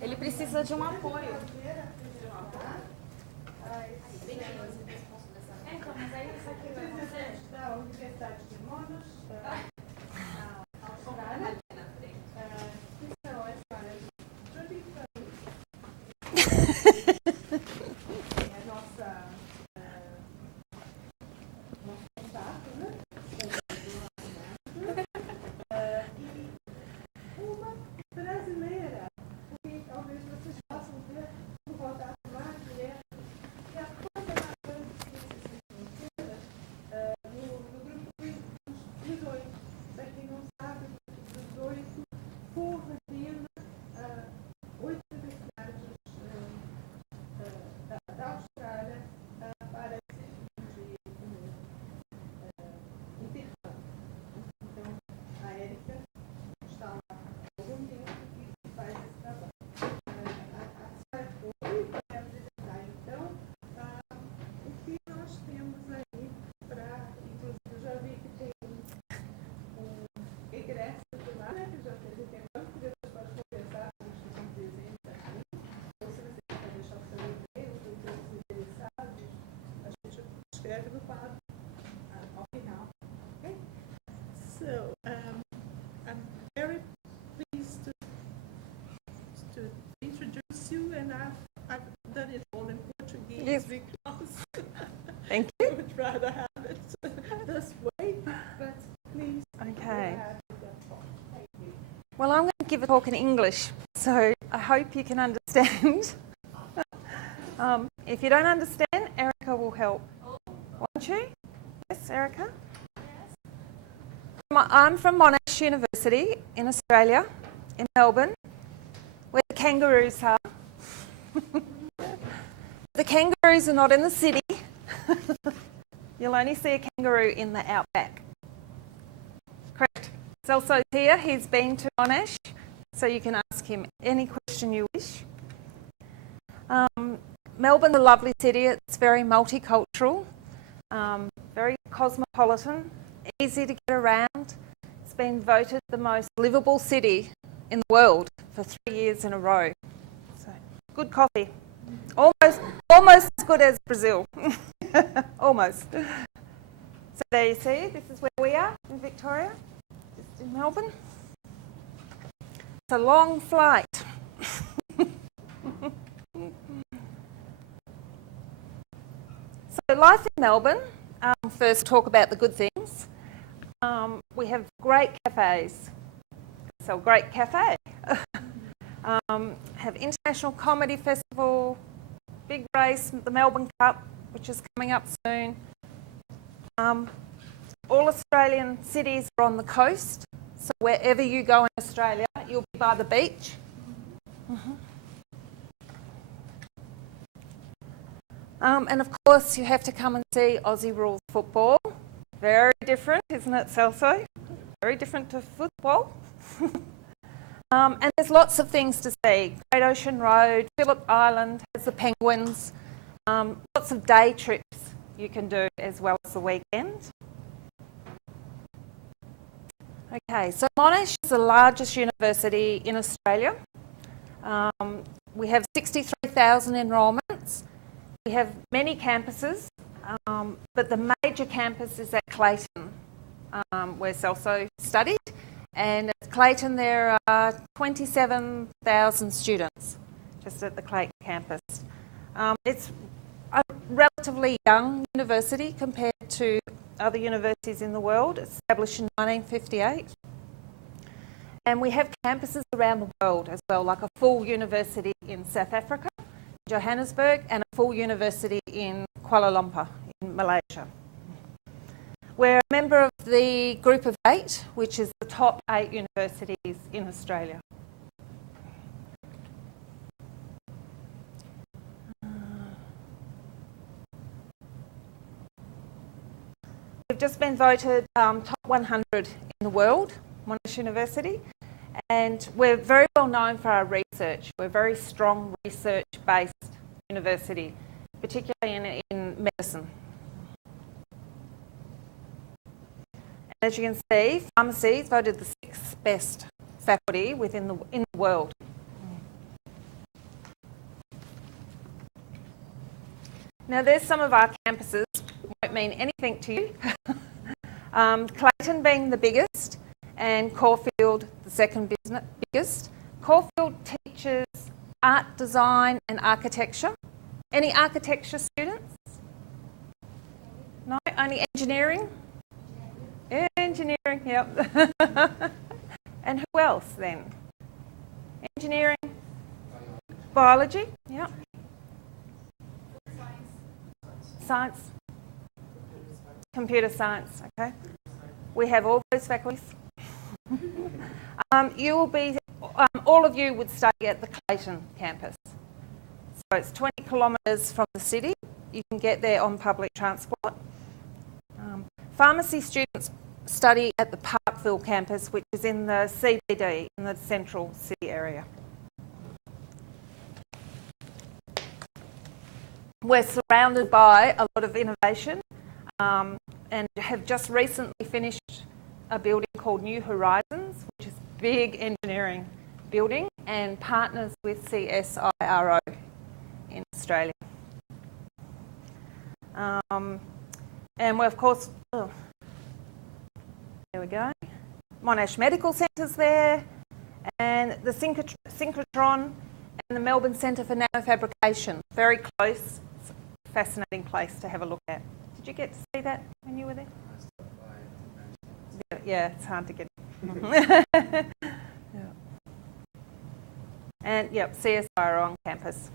Ele precisa de um apoio. Então, mas aí isso aqui vai ser da Universidade de Monash, Austrália, que são as senhoras Judi é a nossa nosso contato, né? E uma brasileira, que talvez vocês possam ver no contato lá, que é a coordenadora de Ciências Sem Fronteiras no grupo dos 18. Para quem não sabe, o grupo dos 18 coordena 8 universidades da Austrália para esse tipo de intercâmbio. Então, a Érica está lá há algum tempo e faz esse trabalho. A senhora Cowie vai apresentar, então, o que nós temos aí para, inclusive, eu já vi que tem um egresso de lá, né, que já teve intercâmbio, que depois pode conversar com os que estão presentes aqui, ou se você quer deixar o seu e-mail, para os outros interessados, a gente escreve no quadro ao final. Okay? So, I'm very pleased to introduce you, and I've done it all in Portuguese. Yes. Because Thank I you. would rather have it this way, but please Okay. go ahead with that talk. Thank you. Well, I'm going to give a talk in English, so I hope you can understand. If you don't understand, Erica will help. Won't you? Yes, Erica? I'm from Monash University in Australia, in Melbourne, where the kangaroos are. The kangaroos are not in the city. You'll only see a kangaroo in the outback. Correct. Celso's here. He's been to Monash, so you can ask him any question you wish. Melbourne's a lovely city. It's very multicultural, very cosmopolitan, easy to get around. It's been voted the most livable city in the world for 3 years in a row. So, good coffee. Almost as good as Brazil. Almost. So there you see, this is where we are in Victoria, just in Melbourne. It's a long flight. So life in Melbourne, first talk about the good things. We have great cafes. So great cafe. Have International Comedy Festival, big race, the Melbourne Cup, which is coming up soon. All Australian cities are on the coast, so wherever you go in Australia, you'll be by the beach. And of course, you have to come and see Aussie rules football. Very different, isn't it, Celso? Very different to football. And there's lots of things to see. Great Ocean Road, Phillip Island has the penguins. Lots of day trips you can do as well as the weekend. Okay, so Monash is the largest university in Australia. We have 63,000 enrolments. We have many campuses, but the major campus is at Clayton, where Celso studied. And at Clayton there are 27,000 students just at the Clayton campus. It's a relatively young university compared to other universities in the world, established in 1958. And we have campuses around the world as well, like a full university in South Africa, Johannesburg, and a full university in Kuala Lumpur in Malaysia. We're a member of the Group of 8, which is the top 8 universities in Australia. We've just been voted top 100 in the world, Monash University, and we're very well known for our research. We're a very strong research-based university, particularly in medicine. And as you can see, pharmacy is voted the 6th best faculty in the world. Now there's some of our campuses, won't mean anything to you. Clayton being the biggest and Caulfield the second biggest. Caulfield teaches art, design and architecture. Any architecture students? No, only engineering? Yeah, engineering, yep. And who else then? Engineering? Biology, yep. Science? Computer science, okay. We have all those faculties. You will be, all of you would study at the Clayton campus. So it's 20 kilometres from the city. You can get there on public transport. Pharmacy students study at the Parkville campus, which is in the CBD, in the central city area. We're surrounded by a lot of innovation and have just recently finished a building called New Horizons, which is a big engineering building and partners with CSIRO in Australia. And we're, of course, there we go, Monash Medical Centre's there, and the synchrotron and the Melbourne Centre for Nanofabrication, very close. It's a fascinating place to have a look at. Did you get to see that when you were there? Yeah, it's hard to get. Yeah. And yep, CSIRO on campus.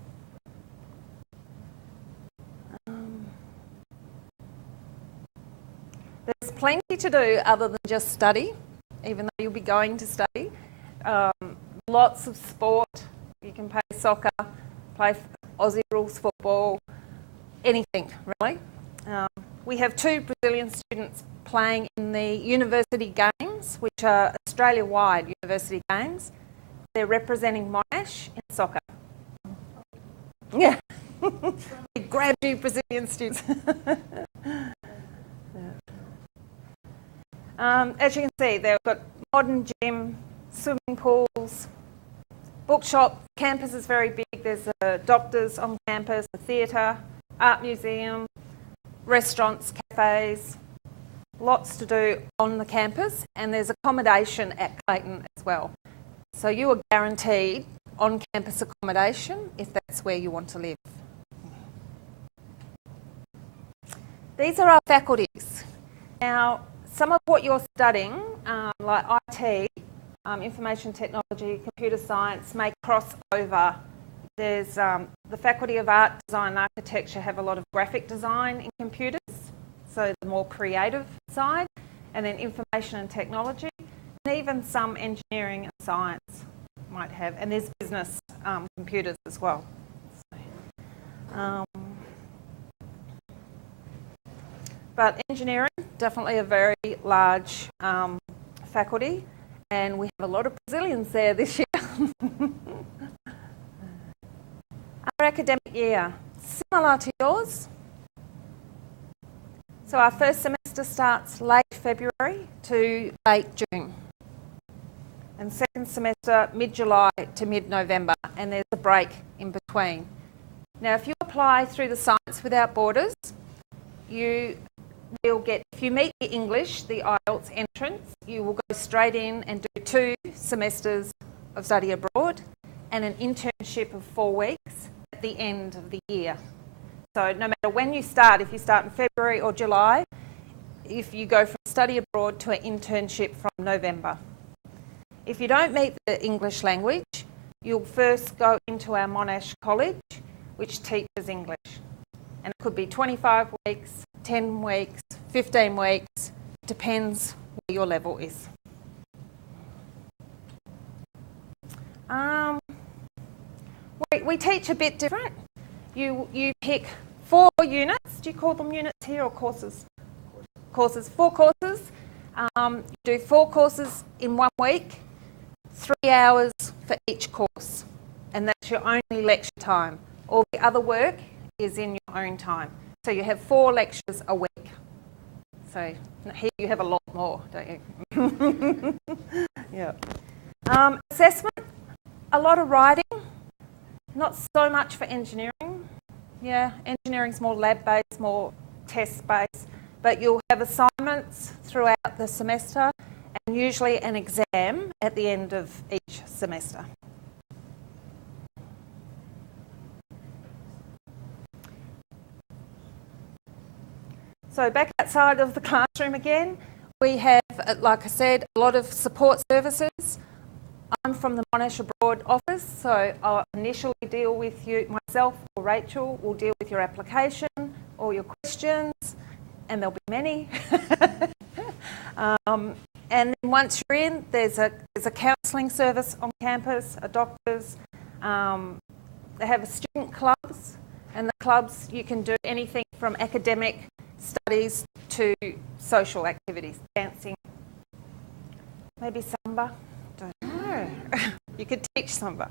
There's plenty to do other than just study, even though you'll be going to study. Lots of sport. You can play soccer, play Aussie rules football, anything really. We have 2 Brazilian students playing in the university games, which are Australia-wide university games. They're representing Monash in soccer. Yeah. We grabbed you Brazilian students. As you can see, they've got modern gym, swimming pools, bookshop. Campus is very big. There's a doctor's on campus, a theatre, art museum, restaurants, cafes, lots to do on the campus, and there's accommodation at Clayton as well. So you are guaranteed on-campus accommodation if that's where you want to live. These are our faculties. Now, some of what you're studying, like IT, information technology, computer science, may cross over. There's the Faculty of Art, Design and Architecture have a lot of graphic design in computers, so the more creative side, and then information and technology, and even some engineering and science might have, and there's business computers as well. But engineering, definitely a very large faculty, and we have a lot of Brazilians there this year. Our academic year, similar to yours. So our first semester starts late February to late June. And second semester, mid-July to mid-November, and there's a break in between. Now, if you apply through the Science Without Borders, you will get, if you meet the English, the IELTS entrance, you will go straight in and do 2 semesters of study abroad and an internship of 4 weeks at the end of the year. So no matter when you start, if you start in February or July, if you go from study abroad to an internship from November. If you don't meet the English language, you'll first go into our Monash College, which teaches English. And it could be 25 weeks, 10 weeks, 15 weeks, depends where your level is. We teach a bit different. You pick 4 units. Do you call them units here or courses? Courses. 4 courses. You do 4 courses in 1 week, 3 hours for each course. And that's your only lecture time. All the other work is in your own time. So you have 4 lectures a week. So here you have a lot more, don't you? Yeah. Assessment, a lot of writing, not so much for engineering. Yeah, engineering's more lab-based, more test-based, but you'll have assignments throughout the semester and usually an exam at the end of each semester. So back outside of the classroom again, we have, like I said, a lot of support services. I'm from the Monash Abroad office, so I'll initially deal with you, myself or Rachel will deal with your application, all your questions, and there'll be many. And then once you're in, there's a counselling service on campus, a doctor's. They have student clubs, and the clubs you can do anything from academic studies to social activities, dancing, maybe samba, don't know. You could teach samba.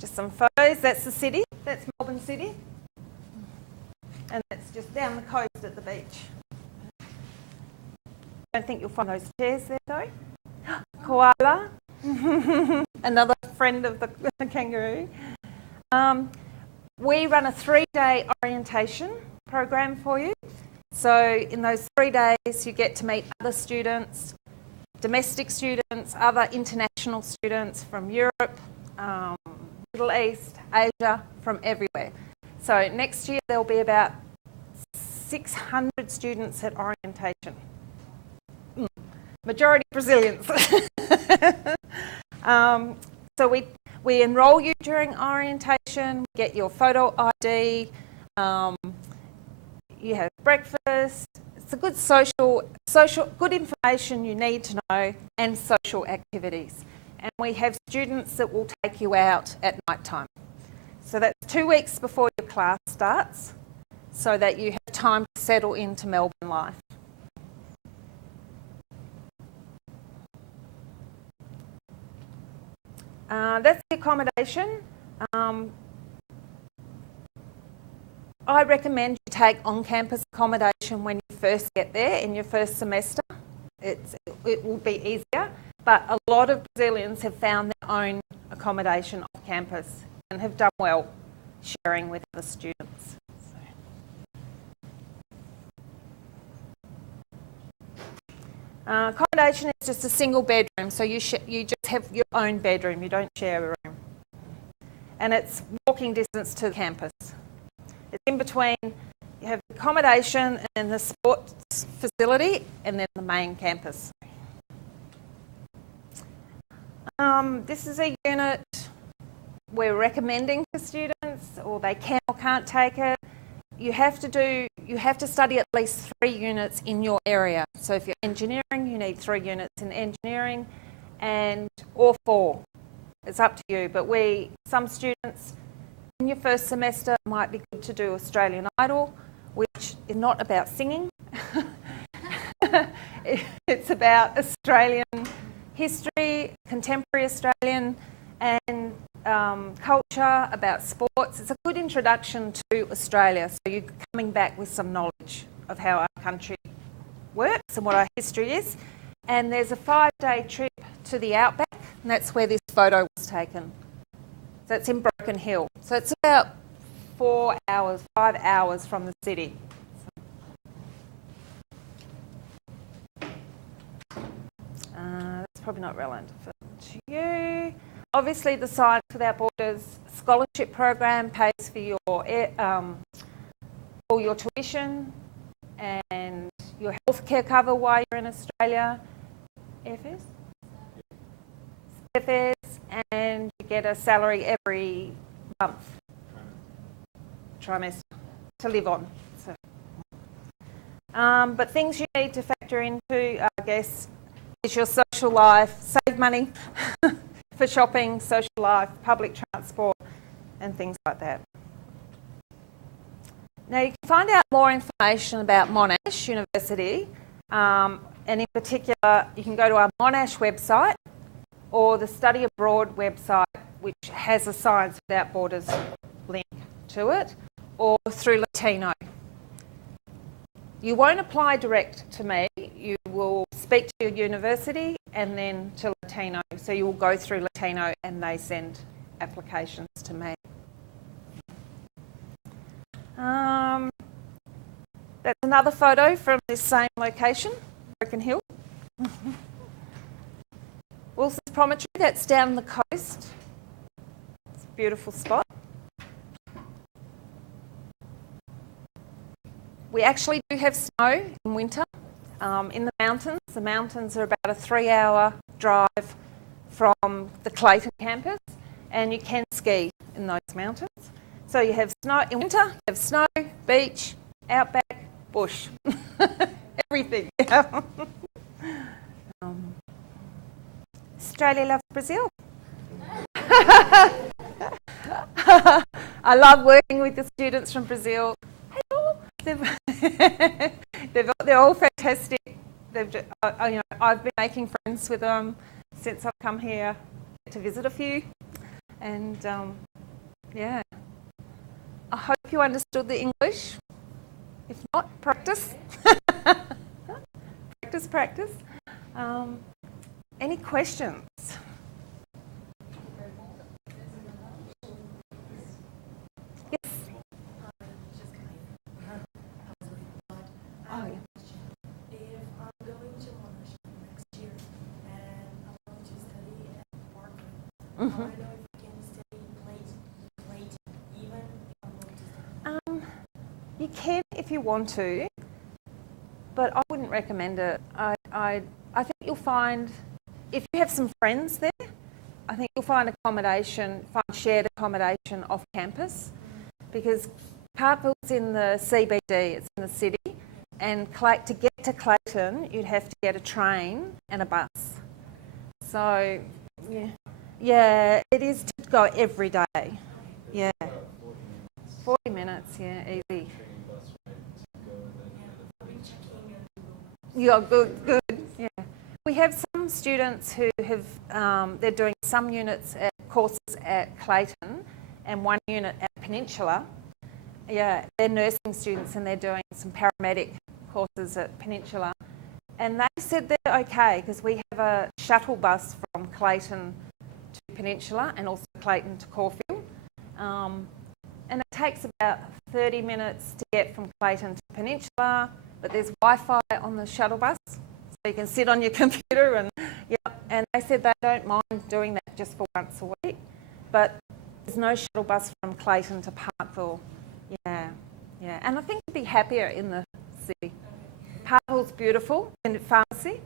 Just some photos, that's the city, that's Melbourne City. And that's just down the coast at the beach. I don't think you'll find those chairs there though. Koala, another friend of the kangaroo. We run a 3-day orientation program for you. So in those 3 days you get to meet other students, domestic students, other international students from Europe, Middle East, Asia, from everywhere. So next year there'll be about 600 students at orientation. Majority Brazilians. So we enrol you during orientation, get your photo ID, you have breakfast. It's a good good information you need to know, and social activities. And we have students that will take you out at night time. So that's 2 weeks before your class starts, so that you have time to settle into Melbourne life. That's the accommodation. I recommend you take on-campus accommodation when you first get there in your first semester. It will be easier, but a lot of Brazilians have found their own accommodation off campus and have done well sharing with other students. Accommodation is just a single bedroom, so you just have your own bedroom, you don't share a room. And it's walking distance to the campus. It's in between, you have accommodation and the sports facility, and then the main campus. This is a unit we're recommending for students, or they can or can't take it. You have to study at least 3 units in your area. So if you're engineering, you need 3 units in engineering, or 4. It's up to you. But some students in your first semester might be good to do Australian Idol, which is not about singing. It's about Australian history, contemporary Australian, and culture, about sports. It's a good introduction to Australia, so you're coming back with some knowledge of how our country works and what our history is. And there's a 5-day trip to the outback, and that's where this photo was taken. So it's in Broken Hill. So it's about 5 hours from the city. That's probably not relevant to you. Obviously, the Science Without Borders scholarship program pays for all your tuition and your healthcare cover while you're in Australia. Airfares, and you get a salary every month, trimester, to live on. So, but things you need to factor into, I guess, is your social life, save money for shopping, social life, public transport, and things like that. Now, you can find out more information about Monash University, and in particular, you can go to our Monash website or the Study Abroad website, which has a Science Without Borders link to it, or through Latino. You won't apply direct to me. You will speak to your university and then to Latino. So you will go through Latino and they send applications to me. That's another photo from this same location, Broken Hill. Wilson's Promontory, that's down the coast. It's a beautiful spot. We actually do have snow in winter in the mountains. The mountains are about a 3-hour drive from the Clayton campus, and you can ski in those mountains. So you have snow in winter, you have snow, beach, outback, bush, everything. Australia loves Brazil. I love working with the students from Brazil. They're all fantastic. I've been making friends with them since I've come here to visit a few, and yeah. I hope you understood the English. If not, practice. practice. Any questions? Yes. Oh, yeah. If I'm going to Monash next year and I'm going to study at Barclay, how do I know if I can study late, even if I'm going to study? You can if you want to, but I wouldn't recommend it. I think you'll find, if you have some friends there, I think you'll find shared accommodation off campus, because Parkville's in the CBD, it's in the city, and to get to Clayton, you'd have to get a train and a bus. So, yeah, it is to go every day. Yeah, 40 minutes, yeah, easy. Yeah, good, yeah. We have some students who have, they're doing some courses at Clayton and one unit at Peninsula. Yeah, they're nursing students and they're doing some paramedic courses at Peninsula. And they said they're okay because we have a shuttle bus from Clayton to Peninsula and also Clayton to Caulfield. And it takes about 30 minutes to get from Clayton to Peninsula, but there's Wi-Fi on the shuttle bus, so you can sit on your computer and they said they don't mind doing that just for once a week, but there's no shuttle bus from Clayton to Parkville. Yeah, and I think you'd be happier in the city. Parkville's beautiful, and pharmacy,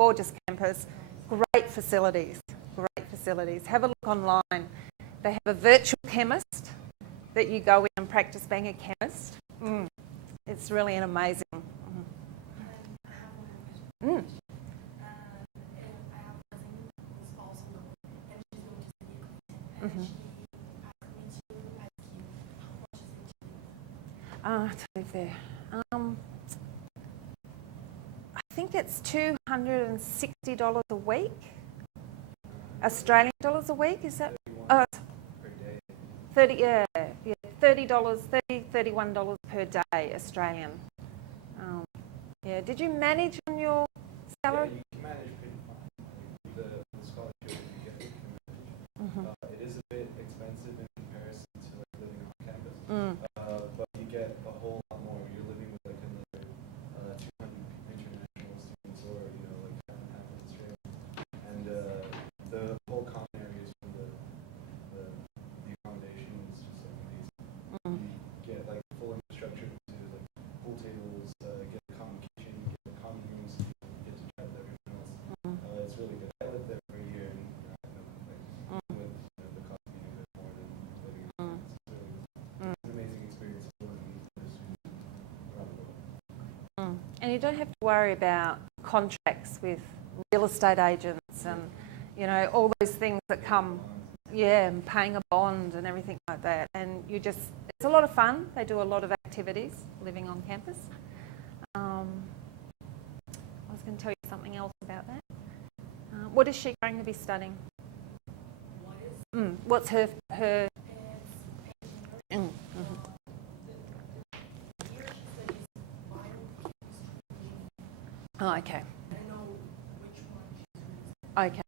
gorgeous campus, great facilities. Have a look online. They have a virtual chemist that you go in and practice being a chemist. It's really an amazing. I have one question. I have a cousin who's also local, and she's going to study at Clayton. And she asked me to ask you, how much is it To live there. I think it's $260 a week. Australian dollars a week, is that? $31 per day Australian. Did you manage on your salary? Yeah, you can manage pretty fine. The scholarship you get, you can manage. It is a bit expensive in comparison to living on campus, but you get a whole lot more. You're living with like another 200 international students, or like half of Australia, and the whole common areas from the accommodation is just like amazing. You get like full infrastructure to like pool tables, get a common kitchen, get common rooms, get to chat with everyone else. It's really good. I lived there for a year and I had no complaints. With the cost being a bit more than living in France. It's really good. It's an amazing experience for students around the world. And you don't have to worry about contracts with real estate agents and all those things that come. Yeah, and paying a bond and everything like that. And it's a lot of fun. They do a lot of activities living on campus. I was going to tell you something else about that. What is she going to be studying? What's her? The year she studies Oh, okay. I know which one she's using. Okay.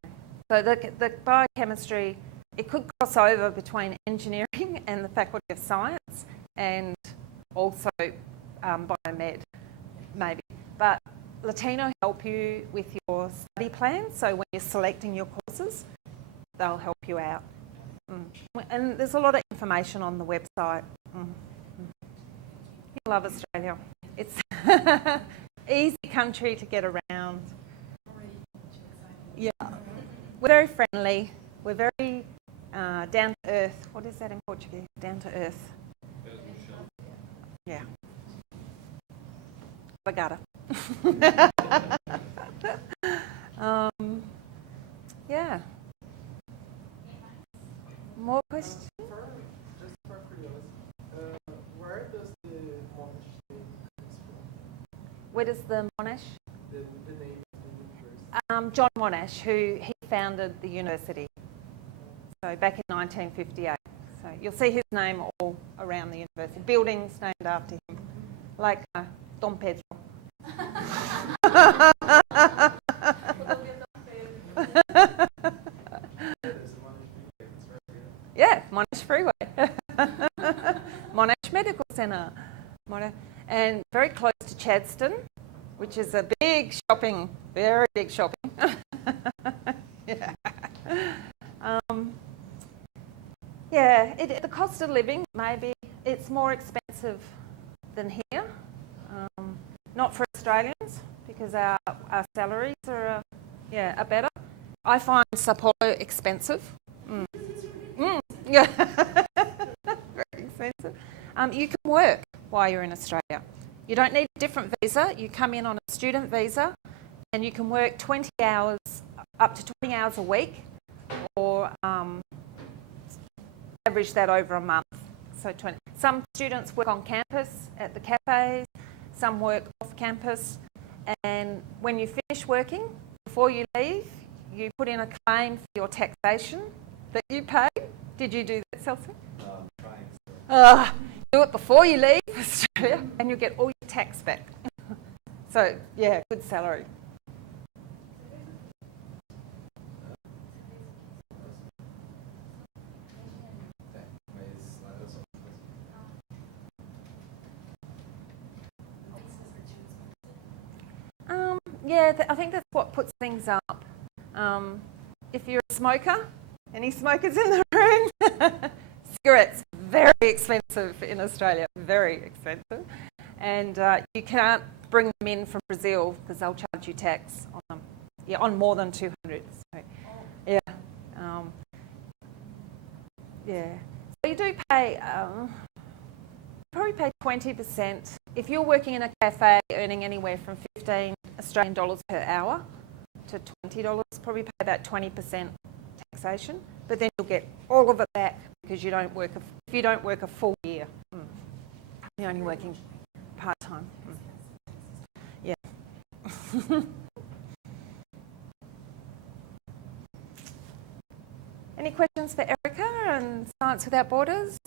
So the biochemistry, it could cross over between engineering and the Faculty of Science and also biomed, maybe. But Latino help you with your study plan, so when you're selecting your courses, they'll help you out. And there's a lot of information on the website. You love Australia. It's easy country to get around. Yeah. We're very friendly. We're very down to earth. What is that in Portuguese? Down to earth. Yeah. Obrigada. Yeah. More questions? Just for curiosity, where does the Monash name comes from? Where does the Monash? The name of the university. John Monash, who he founded the university. So back in 1958. So you'll see his name all around the university. Buildings named after him, like Dom Pedro. Yeah, Monash Freeway. Monash Medical Centre. And very close to Chadstone, which is a big shopping, very big shopping. Yeah. The cost of living, maybe it's more expensive than here. Not for Australians, because our salaries are better. I find Sao Paulo expensive. Yeah, very expensive. You can work while you're in Australia. You don't need a different visa. You come in on a student visa, and you can work 20 hours, up to 20 hours a week, or average that over a month. So 20. Some students work on campus at the cafes. Some work off campus, and when you finish working, before you leave, you put in a claim for your taxation that you paid. Did you do that, Celsi? Trying. Do it before you leave Australia, and you'll get all your tax back. So, yeah, good salary. I think that's what puts things up. If you're a smoker, any smokers in the room? Cigarettes, very expensive in Australia, very expensive. And you can't bring them in from Brazil because they'll charge you tax on them. Yeah, on more than 200. So, yeah. So you do pay, probably pay 20%. If you're working in a cafe earning anywhere from 15 Australian dollars per hour to $20, probably pay about 20% taxation, but then you'll get all of it back because you don't work if you don't work a full year. You're only working part-time. Yeah. Any questions for Erica and Science Without Borders?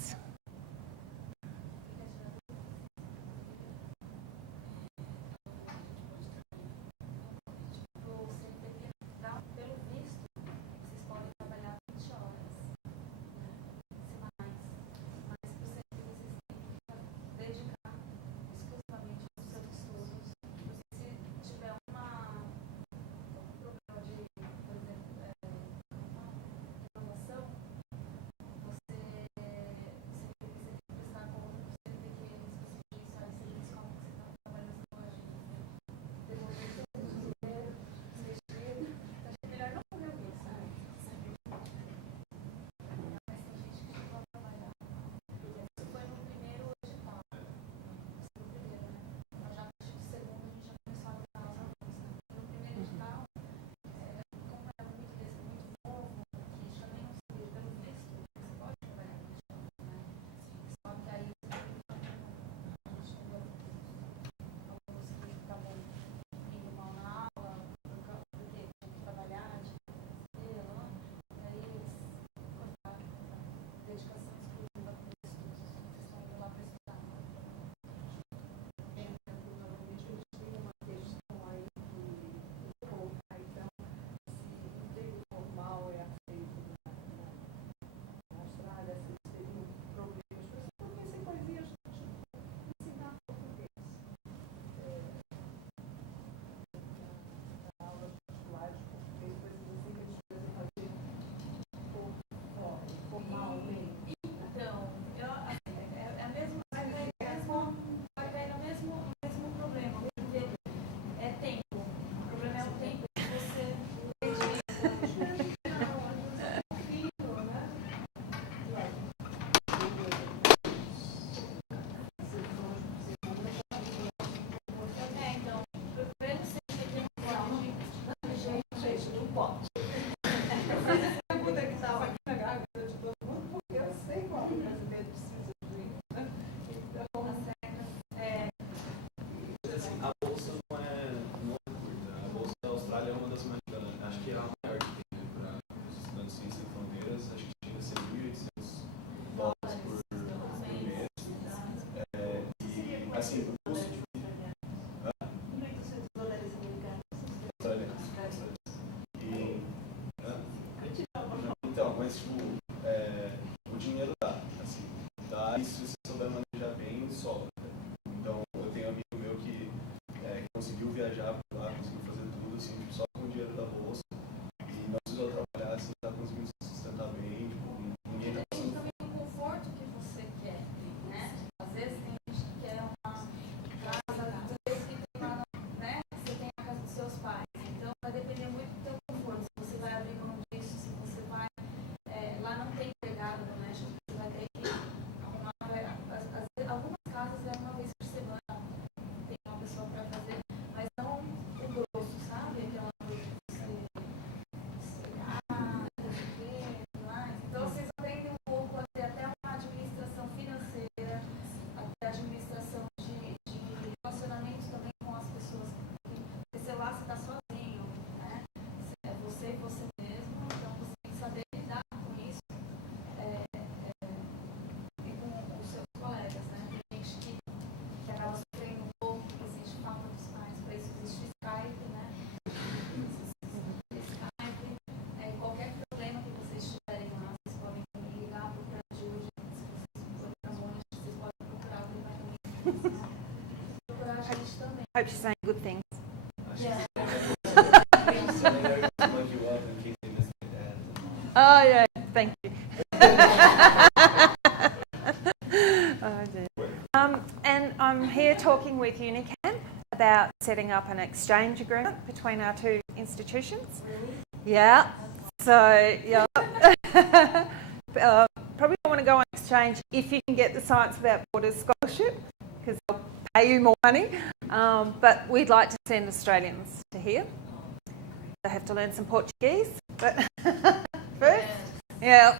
assim, o curso de... Então, mas tipo, o dinheiro dá, assim, dá, e se você souber manejar bem, sobra. Então, eu tenho um amigo meu que conseguiu viajar por lá, conseguiu fazer tudo, assim, tipo, só com o dinheiro da bolsa, e não precisou trabalhar, assim, tá conseguindo se sustentar bem, tipo, ninguém tá Depende também do conforto que você quer, né? Às vezes tem gente que quer uma casa do jeito que tem lá, né? Você tem a casa dos seus pais. Então, vai depender muito do teu conforto. Se você vai abrir mão disso, se você vai... lá não tem empregado doméstico, você vai ter que arrumar... algumas casas é uma vez por semana, tem uma pessoa para fazer, mas não o grosso, sabe? Aquela coisa que você... Então, vocês aprendem um pouco a ter até uma administração financeira, até administração de relacionamento também com as pessoas. Porque, sei lá, você está sozinho, né? É você e você mesmo, então você tem que saber lidar com isso e com os seus colegas, né? Tem gente que acaba sofrendo um pouco, que existe falta dos pais, para isso existe Skype, né? Skype, qualquer problema que vocês tiverem lá, vocês podem ligar para o Judi, se vocês forem para Monash, vocês podem procurar primeiramente. Procurar a gente também. Hope she's saying good things. Yeah. Oh, yeah, thank you. Oh, dear. And I'm here talking with Unicamp about setting up an exchange agreement between our two institutions. Yeah. So, yeah. Probably don't want to go on exchange if you can get the Science Without Borders scholarship, because they'll pay you more money. But we'd like to send Australians to here. They have to learn some Portuguese, but first, yeah.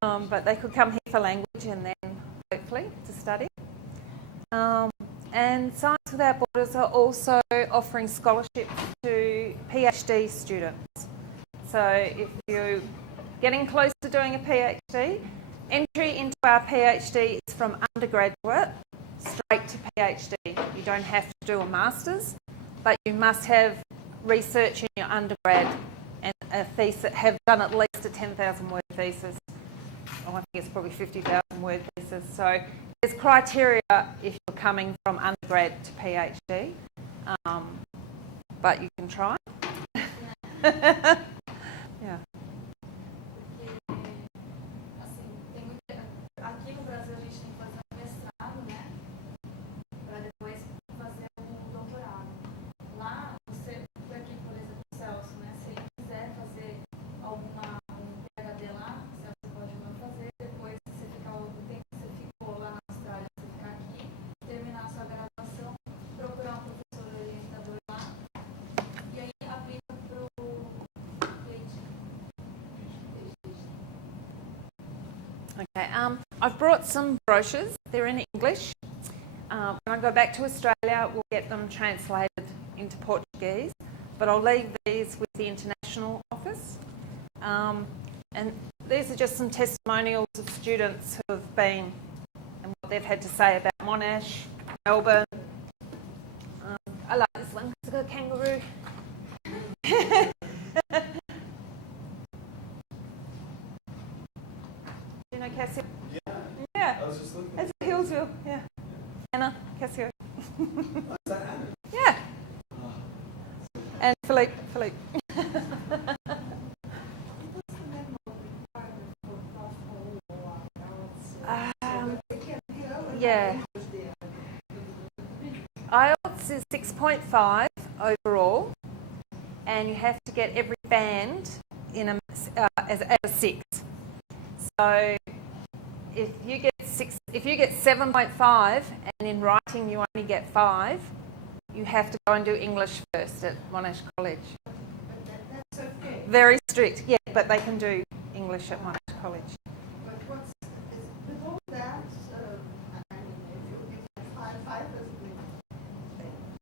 But they could come here for language and then hopefully to study. And Science Without Borders are also offering scholarships to PhD students. So if you're getting close to doing a PhD, entry into our PhD is from undergraduate straight to PhD. You don't have to do a master's, but you must have research in your undergrad and a thesis, have done at least a 10,000 word thesis. Oh, I think it's probably 50,000 word thesis. So there's criteria if you're coming from undergrad to PhD, but you can try. Yeah. Assim, tem muito... Aqui no Brasil a gente tem que fazer um mestrado, né? Para depois fazer um doutorado. Lá, você, aqui, por exemplo, o Celso, né? Se ele quiser fazer um PhD lá, o Celso pode não fazer, depois que você ficar o tempo que você ficou lá na Austrália, você ficar aqui, terminar a sua graduação, procurar um professor orientador lá, e aí aplica para o PhD. Okay, I've brought some brochures. They're in English. When I go back to Australia, we'll get them translated into Portuguese, but I'll leave these with the International Office. And these are just some testimonials of students who have been and what they've had to say about Monash, Melbourne. I like this one because it's got a kangaroo. You know Cassio? Yeah. I was just looking. It's a Hillsville, yeah. Anna, Cassio. Oh, is that Anna? Yeah. Oh. And Philippe. Yeah. IELTS is 6.5 overall, and you have to get every band in as a 6. So if you get 7.5 and in writing you only get 5, you have to go and do English first at Monash College. That's okay. Very strict, yeah, but they can do English at Monash College. But what's below that? I mean, if you get five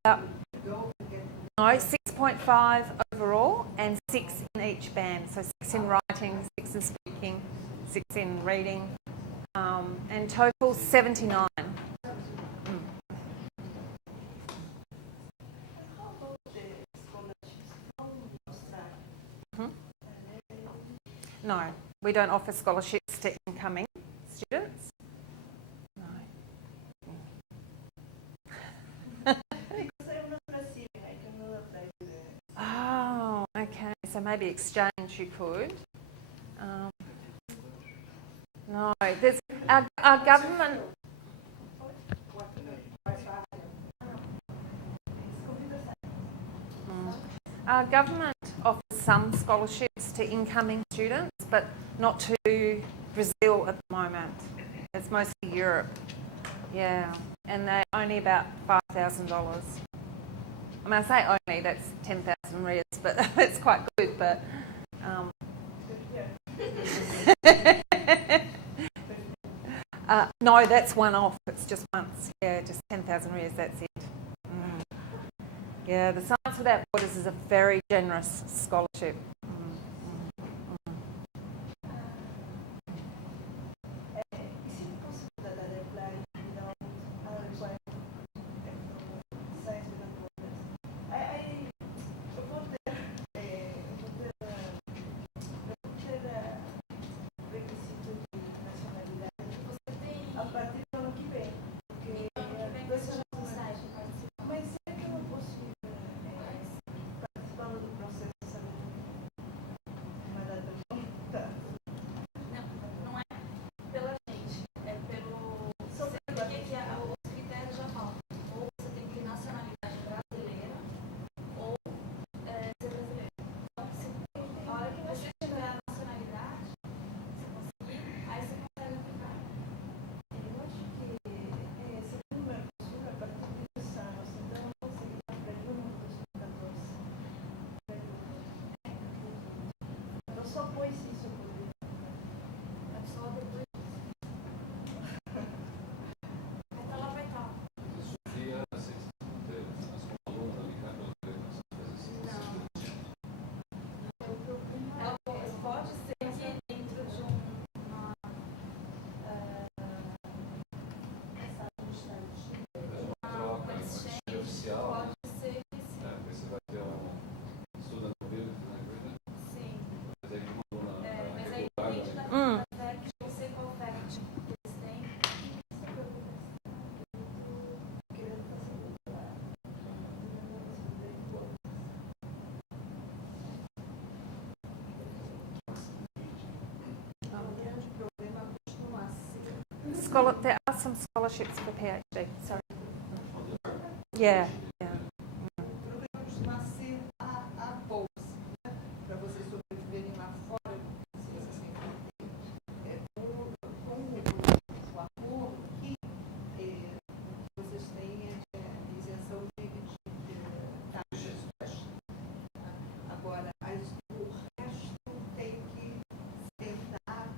doesn't go and get. No, 6.5 overall and 6 in each band. So 6 in writing, 6 in speaking, 6 in reading, and total 79. No, we don't offer scholarships to incoming students. No. Oh, okay. So maybe exchange you could. No, there's our government. Our government offers some scholarships to incoming students, but not to Brazil at the moment. It's mostly Europe. Yeah, and they're only about $5,000. I mean, I say only, that's 10,000 reals, but it's quite good, but... no, that's one off. It's just once. Yeah, just 10,000 reals, that's it. Yeah, the Science Without Borders is a very generous scholarship. There are some scholarships for PhD. Sorry. Yeah. Yeah. Costuma ser a bolsa, né? Para vocês sobreviverem lá fora, se vocês têm com o acordo que vocês têm isenção de taxas. Agora, o resto tem que tentar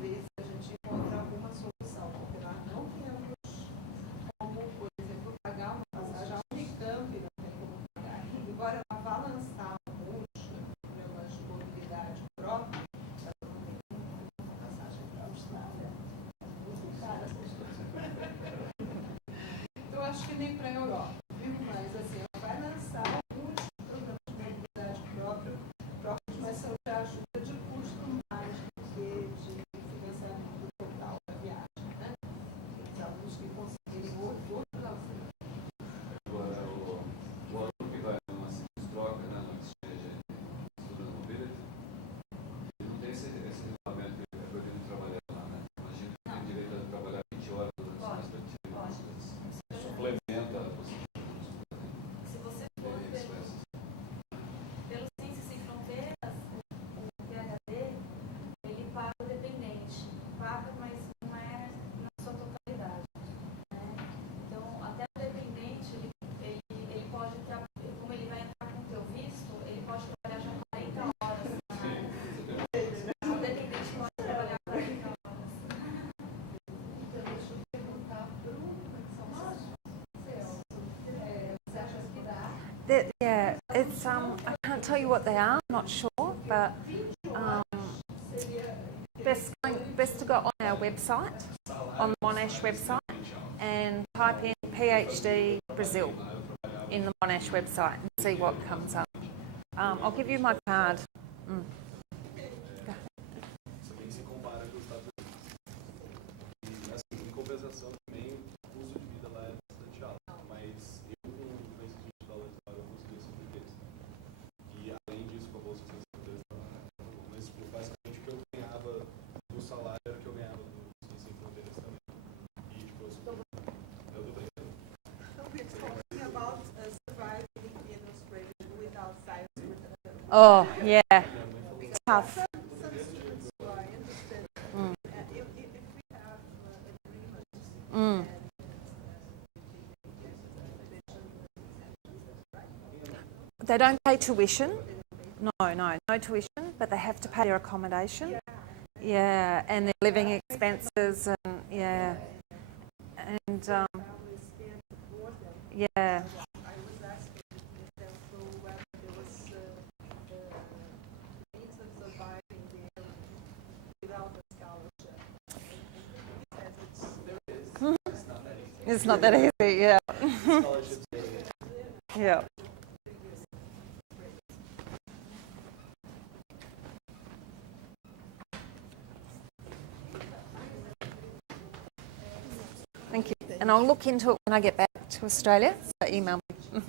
ver se a gente encontra alguma solução, porque nós não temos como, por exemplo, pagar uma passagem ao intercâmbio, não tem como pagar. Embora ela vá lançar alguns programas de mobilidade própria, ela não tem como passagem para a Austrália. Muito cara essa história. Então, acho que nem para a Europa, viu? Mas, assim, ela vai lançar alguns programas de mobilidade próprios, mas são de ajuda de custo mais do que de financiamento total da viagem, né? Os alunos que conseguirem outro lazer. Agora, o aluno que vai numa simples troca, né, no exchange, estudando mobility, ele não tem esse regulamento que ele é proibido trabalhar lá, né? Imagina que tem direito a trabalhar 20 horas durante o semestre letivo. Suplementa a possibilidade de estudar. Se você for pelo Ciências Sem Fronteiras, o PhD, ele paga o dependente. Paga, mas não é na sua totalidade. Né? Então, até o dependente, ele pode, como ele vai entrar com o teu visto, ele pode trabalhar já 40 horas. O dependente pode trabalhar 40 horas. Então, deixa eu perguntar para o Celso. Você acha que dá? Yeah, it's I can't tell you what they are. I'm not sure, but best to go on our website, on the Monash website, and type in PhD Brazil in the Monash website and see what comes up. I'll give you my card. compensação também, o custo de vida lá é bastante alto, mas eu com esses $20 a hora eu consegui sobreviver. E além disso, com a bolsa de ciências estava bom. Mas tipo, basicamente o que eu ganhava do salário era o que eu ganhava do Ciências Sem Fronteiras também. E tipo, eu tô brincando. So we're talking about surviving in Australia without science. Oh, yeah. Tough. Some students who are interested, if we have agreements Mm. They don't pay tuition. No tuition, but they have to pay their accommodation. Yeah, and their living expenses and yeah, and yeah. I was asking them whether there was means of surviving there without a scholarship. And he says It's not that easy. Yeah. Scholarships, Yeah. Thank you. And I'll look into it when I get back to Australia. So email me.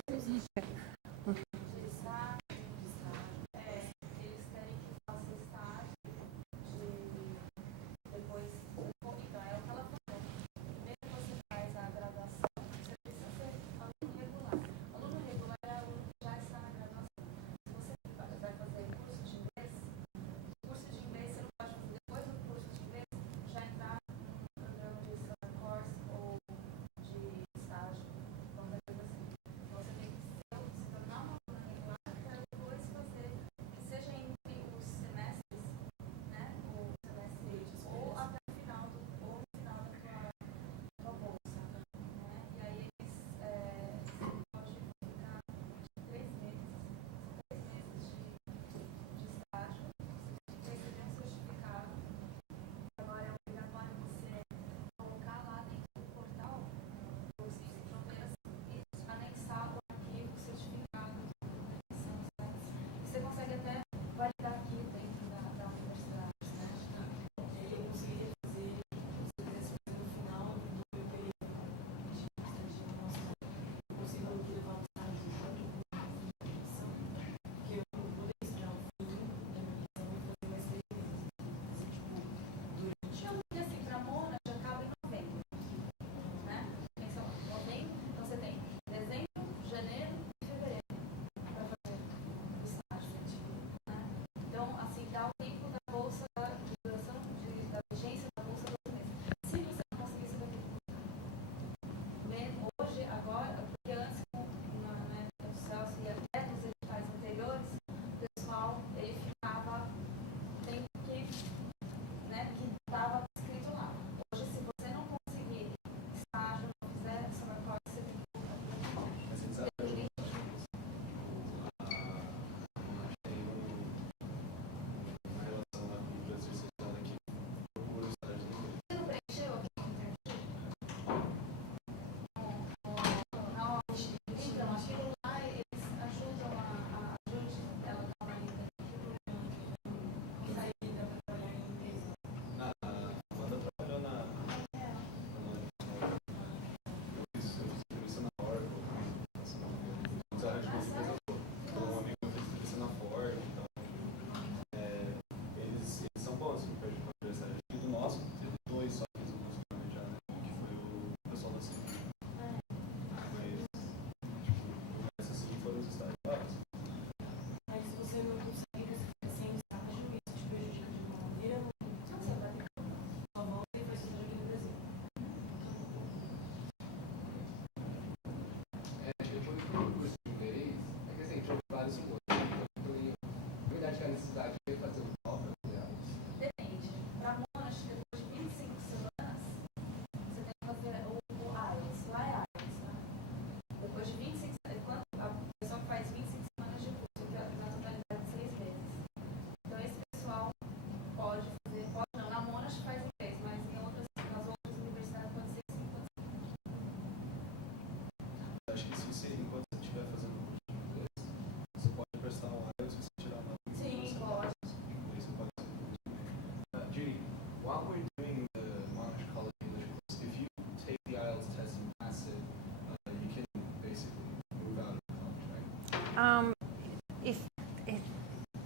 If it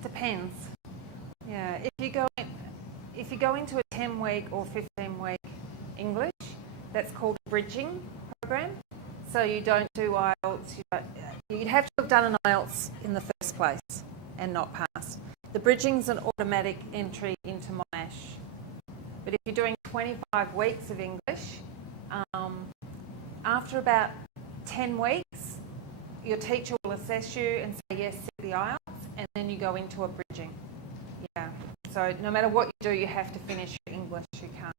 depends. Yeah, if you go into a 10-week or 15-week English, that's called a bridging program. So you don't do IELTS. You'd have to have done an IELTS in the first place and not passed. The bridging's an automatic entry into Monash. But if you're doing 25 weeks of English, after about 10 weeks, your teacher will assess you and say, yes, sit the IELTS, and then you go into a bridging. Yeah. So no matter what you do, you have to finish your English. You can't.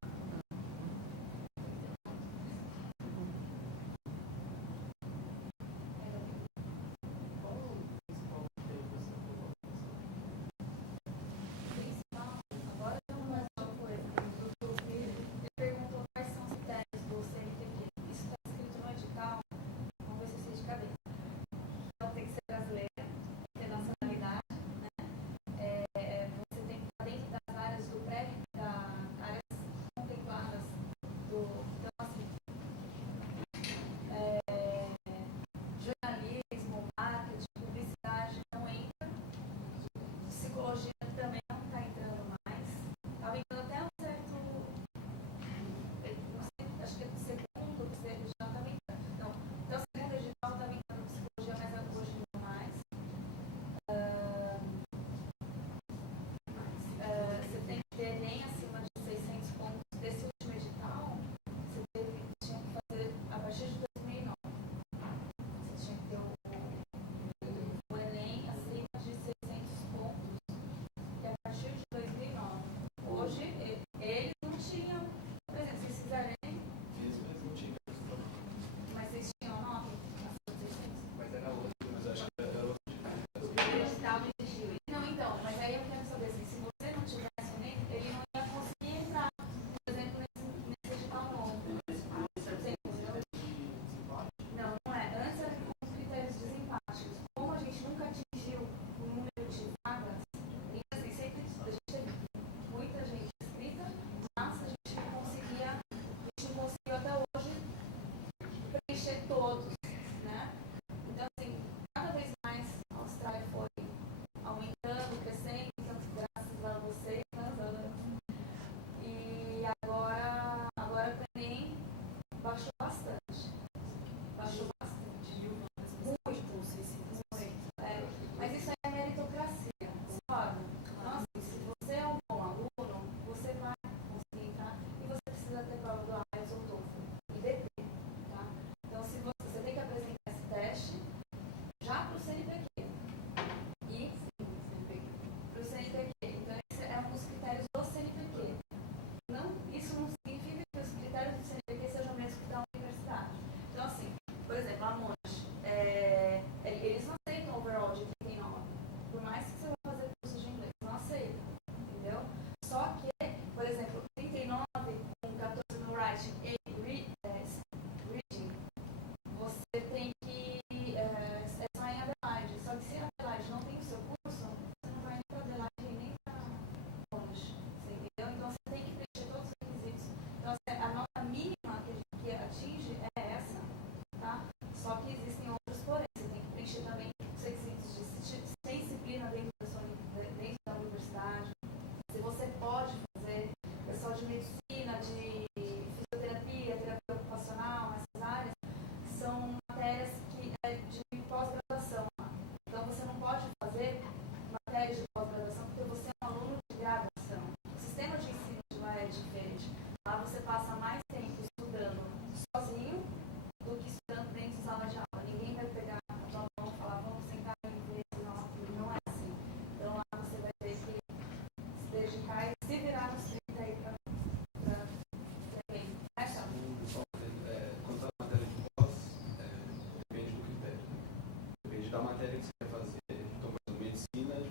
Da matéria que você quer fazer. Então, por exemplo, medicina é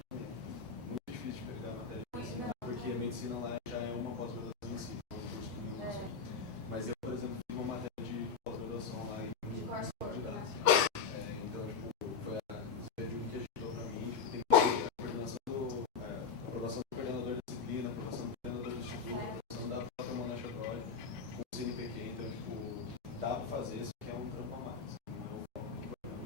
muito difícil de pegar a matéria de medicina, porque a medicina lá já é uma pós-graduação em si, é um curso de graduação. Mas eu, por exemplo, fiz uma matéria de pós-graduação lá em ciência de dados. Então, tipo, foi a Judi que ajudou pra mim, tipo, tem que ter a coordenação a aprovação do coordenador da disciplina, a aprovação do coordenador do instituto, a aprovação da própria Monash University, com o CNPq, então, tipo, dá pra fazer, isso que é um trampo a mais. Não é o foco do programa.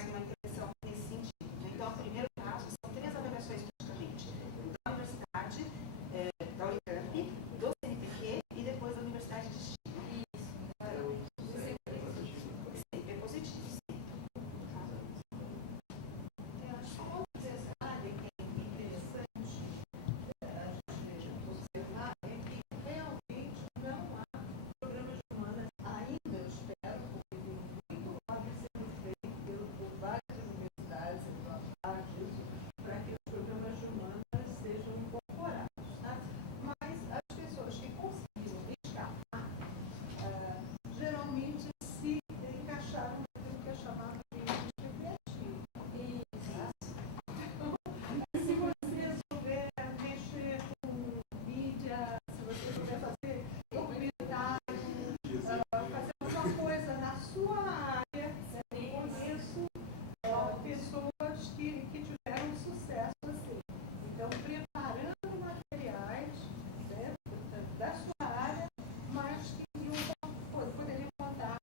mais uma impressão nesse sentido. Então, o primeiro passo são 3 avaliações praticamente, da universidade, da Unicamp, do CNPq e depois da universidade de destino. Sempre é positivo, sim. Eu acho que uma dessa área que é interessante a gente observar é que realmente não há programas de humanas ainda, eu espero, porque tem muito lobby sendo feito por várias universidades disso, para que os programas de humanas sejam incorporados. Tá? Mas as pessoas que conseguiram escapar geralmente se encaixaram naquilo que é chamado de criativo. Se você souber mexer com mídia, se você souber fazer documentário, fazer alguma coisa na sua área, eu conheço pessoas que tiveram sucesso assim. Então, preparando materiais, né, da sua área, mas que poderiam contar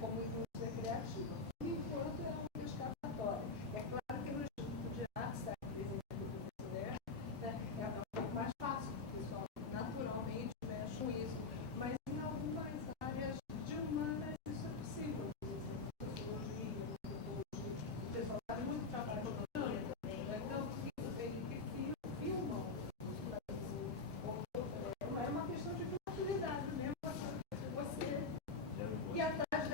como indústria criativa. Por enquanto, é uma escapatória. É claro que nos diretos, por exemplo, do professor, é um pouco mais fácil, porque o pessoal naturalmente mexe com isso. Mas em algumas áreas de humanas isso é possível. Por exemplo, sociologia, antropologia, o pessoal faz muito trabalho com economia também. Então, ele filmam os Brasil. É uma questão de maturidade mesmo, você ir atrás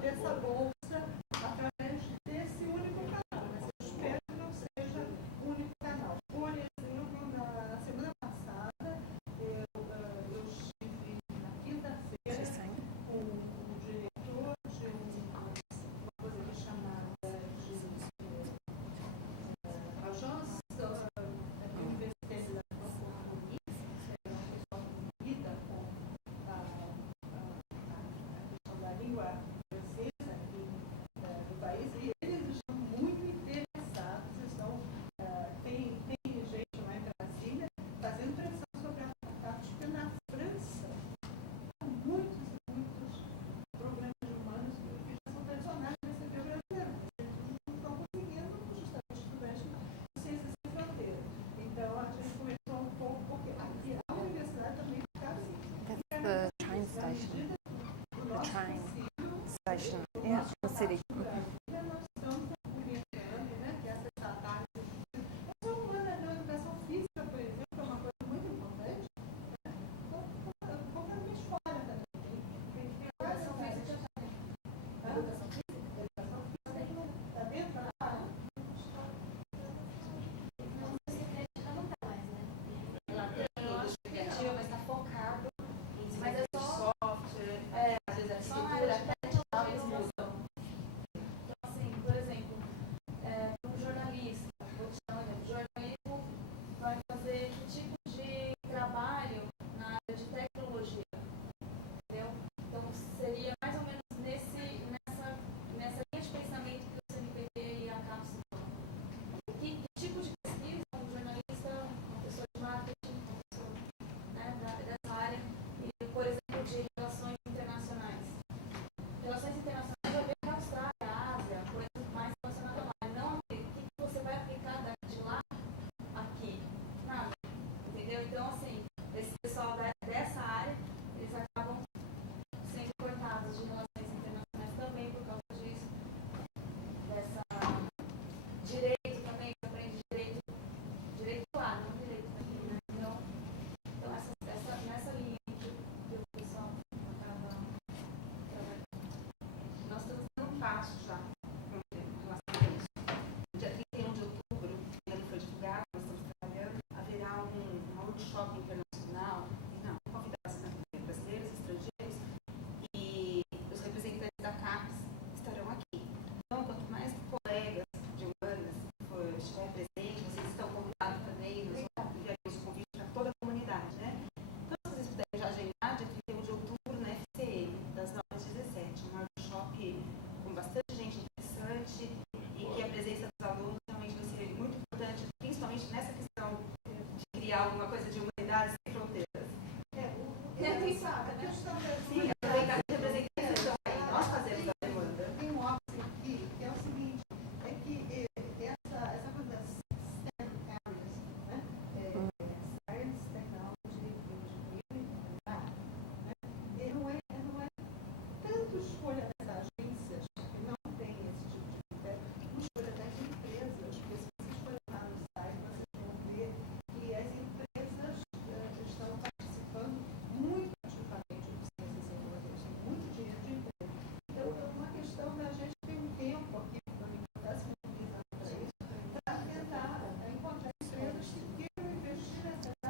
dessa bolsa através desse único canal. Mas eu espero que não seja o único canal. Por exemplo, na semana passada, eu estive na quinta-feira com o diretor de uma coisa que é chamada de agência universitária da Cowie, é uma pessoa que lida com a questão da língua francesa aqui no país, e eles estão muito interessados, tem gente lá em Brasília fazendo pressão sobre a porque na França há muitos e muitos programas humanos que já são tradicionais de receber brasileiros, mas eles não estão conseguindo justamente estudantes de ciências sem fronteiras. Então a gente começou um pouco, porque aqui a universidade também está assim. That's the train station. The train station, yeah, in the city. Nós estamos orientando, né, que essa parte a humana na educação física, por exemplo, é uma coisa muito importante, né? Completamente fora também. Tem que ter educação física também. Educação física? Educação física está dentro da área. Não, secretiva não tá mais, né? Ela tem, eu acho que criativa, mas tá focado em mas é só Software, às vezes só na área arquitetura, de tecnologia. Então, assim, por exemplo, um jornalista, vou te dar um exemplo, o jornalismo vai fazer que tipo de trabalho na área de tecnologia, entendeu? Então, seria mais ou menos nessa linha de pensamento que o CNPq e a cápsula. Que tipo de pesquisa um jornalista, uma pessoa de marketing, uma pessoa, né, dessa área, e, por exemplo, de relações internacionais. Relações internacionais vai ver a Austrália, a Ásia, coisas mais relacionadas lá. Não, o que você vai aplicar de lá aqui? Nada. Entendeu? Então, assim, esse pessoal dessa área, eles acabam sendo cortados de relações internacionais também por causa disso. Dessa direito também, você aprende direito lá, não direito aqui, né? Então nessa linha que o pessoal acaba trabalhando. nós estamos dando um passo já com relação a isso. No dia 31 de outubro, ainda não foi divulgado, nós estamos trabalhando, haverá uma workshop internacional, e não, convidados brasileiros, estrangeiros, e os representantes da CAPES estarão aqui. Então, quanto mais colegas de humanas estiver presente, vocês estão convidados também, nós enviaremos o convite para toda a comunidade, né? Então, se vocês puderem já agendar, dia 31 de outubro, na FCM, das 9 às 17, um workshop com bastante gente interessante e que a presença dos alunos realmente vai ser muito importante, principalmente nessa questão de criar alguma coisa de humanidades sem fronteiras. Quem sabe, a questão da Sim, aproveitar que representantes estão aí, nós fazemos a demanda. tem um office aqui,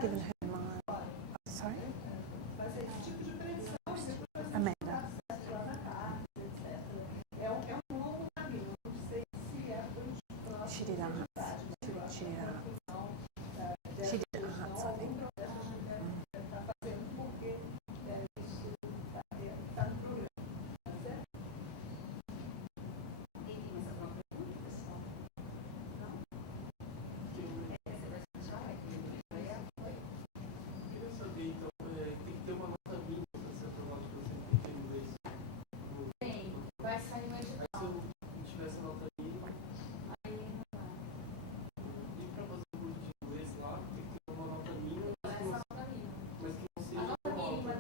given her mine. Oh, sorry? Fazer esse tipo de predição, depois fazer Amanda. acesso lá na casa, etc. É um longo caminho. Não sei se é dos próximos. She did arts. She did arts. She did arts, I think. Está fazendo porque isso está no programa. Tá certo? Alguém tem mais alguma pergunta, pessoal? Não? Essa vai ser já, vai ter Queria saber, então, tem que ter uma nota mínima para ser aprovado pelo CNPq em inglês. Tem, vai sair no Aí se edital. eu não tivesse a nota mínima, Aí não vai. e para fazer o curso de inglês lá, tem que ter uma nota mínima, mas Essa que não, nota mínima. mas que não seja A nota uma mínima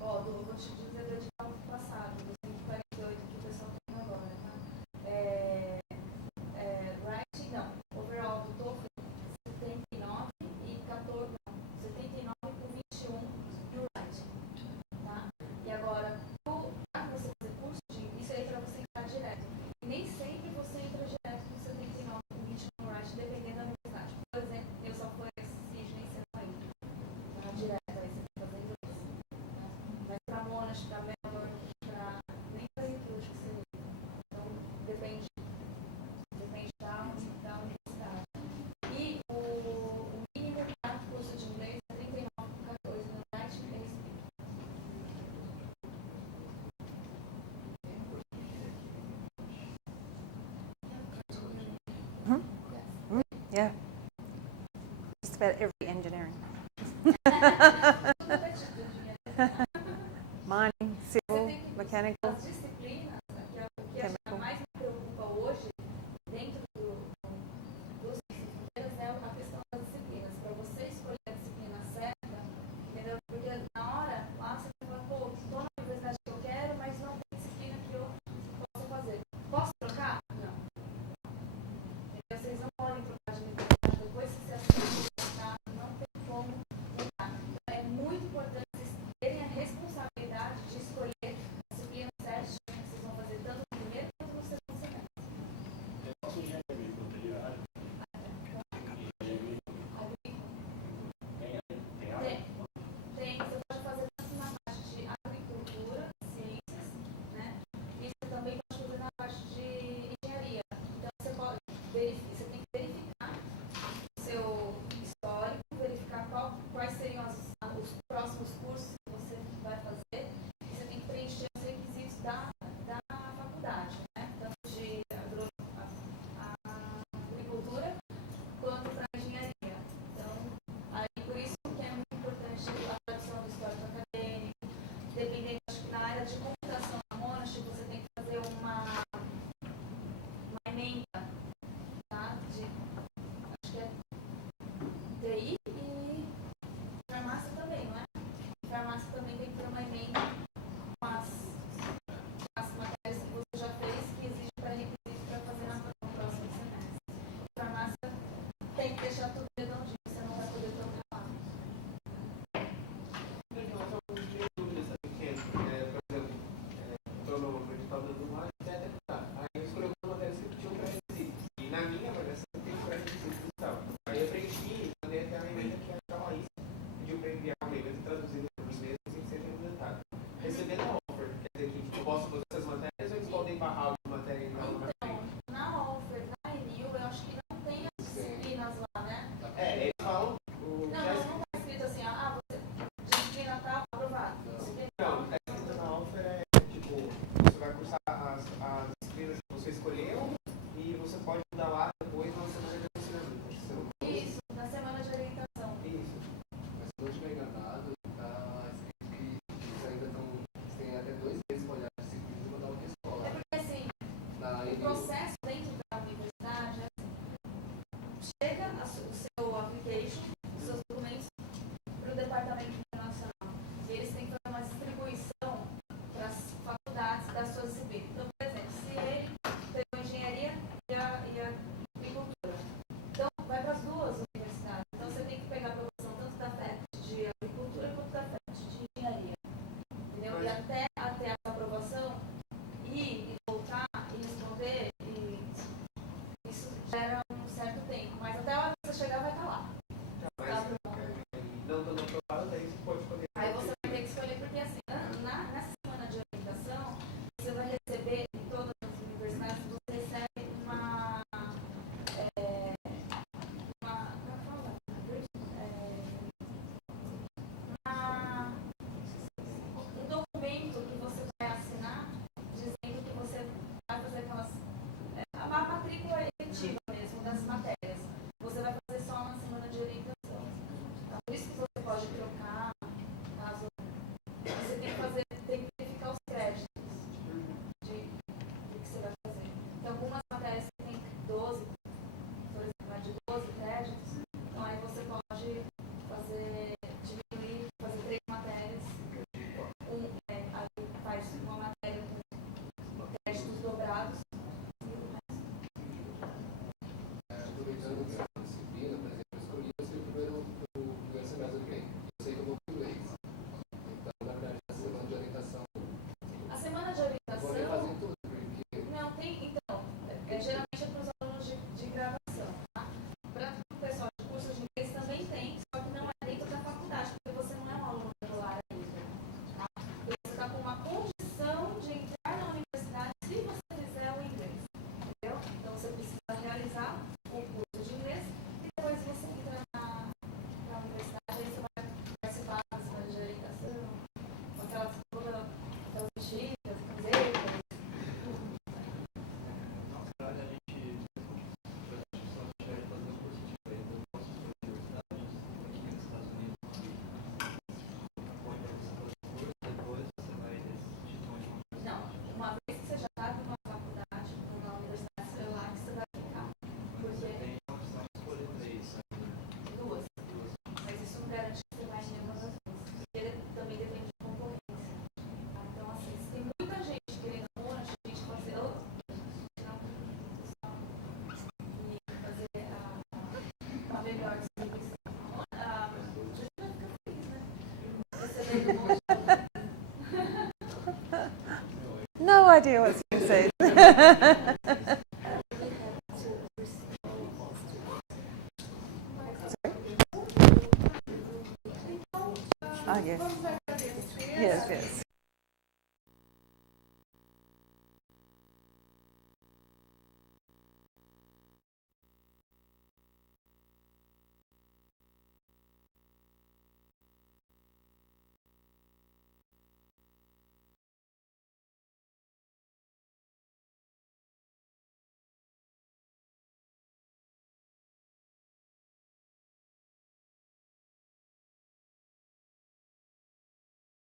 alta. vou te dizer do edital passado, do 148 que o pessoal tem agora, tá? Writing, não. Overall do TOEFL, 79 e 14, não. 79 com 21 do writing, tá? E agora, para você fazer curso de, isso aí é para você entrar direto. E nem sempre você entra direto com 79 com 21 no writing, dependendo da universidade. Por exemplo, eu só fui Sydney nem sendo ainda. Tá? Direto, aí você tem que fazer inglês. Mas para Monash, para Melbourne, nem para YouTube acho que seria. Então, depende da universidade. E o mínimo para o curso de inglês é 39 com 14 no writing e speaking. Yeah. Just about every engineering. Tudo é tipo de engenharia. Mining, Você civil, tem que mechanical. as disciplinas, né, que é o que acho que mais me preocupa hoje dentro dos Fronteiras é a questão das disciplinas. Para você escolher a disciplina certa, entendeu? Porque na hora lá você fala, pô, estou na universidade que eu quero, mas não tem disciplina que eu possa fazer. Posso trocar? Não. Entendeu? Vocês não podem trocar de universidade depois que você assina, não tem como mudar. Então, é muito importante vocês terem a responsabilidade de escolher a disciplina certinha que vocês vão fazer tanto no primeiro quanto no segundo semestre. Posso engenharia imobiliária? Tem área? Tem, você pode fazer tanto na parte de agricultura, ciências, né? E você também pode fazer na parte de engenharia. Então você pode você tem que verificar o seu histórico, verificar quais seriam os próximos cursos que você vai fazer. E você tem que preencher os requisitos da faculdade, né? Tanto de agricultura quanto para engenharia. Então, aí por isso que é muito importante a tradução do histórico acadêmico. Dependendo, acho que na área de computação na Monash, você tem que fazer uma emenda, tá? Acho que é TI e farmácia também, não é? Farmácia também tem que ter uma emenda com as matérias que você já fez, que exige pré-requisito para fazer no próximo semestre. Farmácia tem que deixar tudo redondinho, você não vai poder trocar lá. Então, alguns de dúvidas, sabe? Que, por exemplo, estou no edital do mar, etc. Aí eu escolhi algumas matérias que tinham pré-requisitos. E na minha avaliação tem pré-requisitos e tal. Aí eu preenchi, mandei até a emenda que a Laís pediu para enviar uma emenda traduzida por mesmos sem ser implementada. Recebendo a offer, quer dizer que eu posso fazer essas matérias ou eles podem barrar alguma matéria e não na Então, frente? na offer, na ENIU, eu acho que não tem as disciplinas lá, né? Eles falam o Não, não está escrito assim, você disciplina tal, aprovado. Disciplina Não, tal. a escrita na offer é tipo, você vai cursar as disciplinas que você escolheu e você pode mudar lá depois na semana de ensinamento. Você não pode. Isso, na semana de orientação. Isso. Mas se eu não estiver enganado, está escrito que eles ainda estão. Eles têm até 2 meses para olhar as disciplinas e mandar uma escola. É porque assim, Na o ENIU. processo dentro da universidade é assim, chega o seu application, os seus documentos para o departamento internacional. E eles têm que fazer uma distribuição para as faculdades das suas disciplinas. Então, por exemplo, se ele pegou engenharia e a agricultura, então vai para as duas universidades. Então você tem que pegar a aprovação tanto da FET de agricultura quanto da FET de engenharia. Entendeu? E até a aprovação, ir e voltar e responder e finalizar o curso de inglês e depois você entra na universidade, aí você vai participar das semanas de orientação, com aquelas dicas, camisetas. Na Austrália, a gente só tiver fazer um curso de inglês das nossas universidades aqui nos Estados Unidos. Quando você faz o curso, depois você vai decidir onde Não, uma vez que você já está numa faculdade, numa universidade, é lá que você vai ficar. você tem a opção de escolher 3 ainda. Duas. Mas isso não garante que você vai em nenhuma das duas. Porque também depende de concorrência. Então, assim, se tem muita gente querendo um monte, a gente pode ser outra. E fazer a melhor distribuição. A gente vai ficar feliz, né? Recebendo um monte de No idea what you said. Oh, yes. Vamos agradecer. Yes, yes.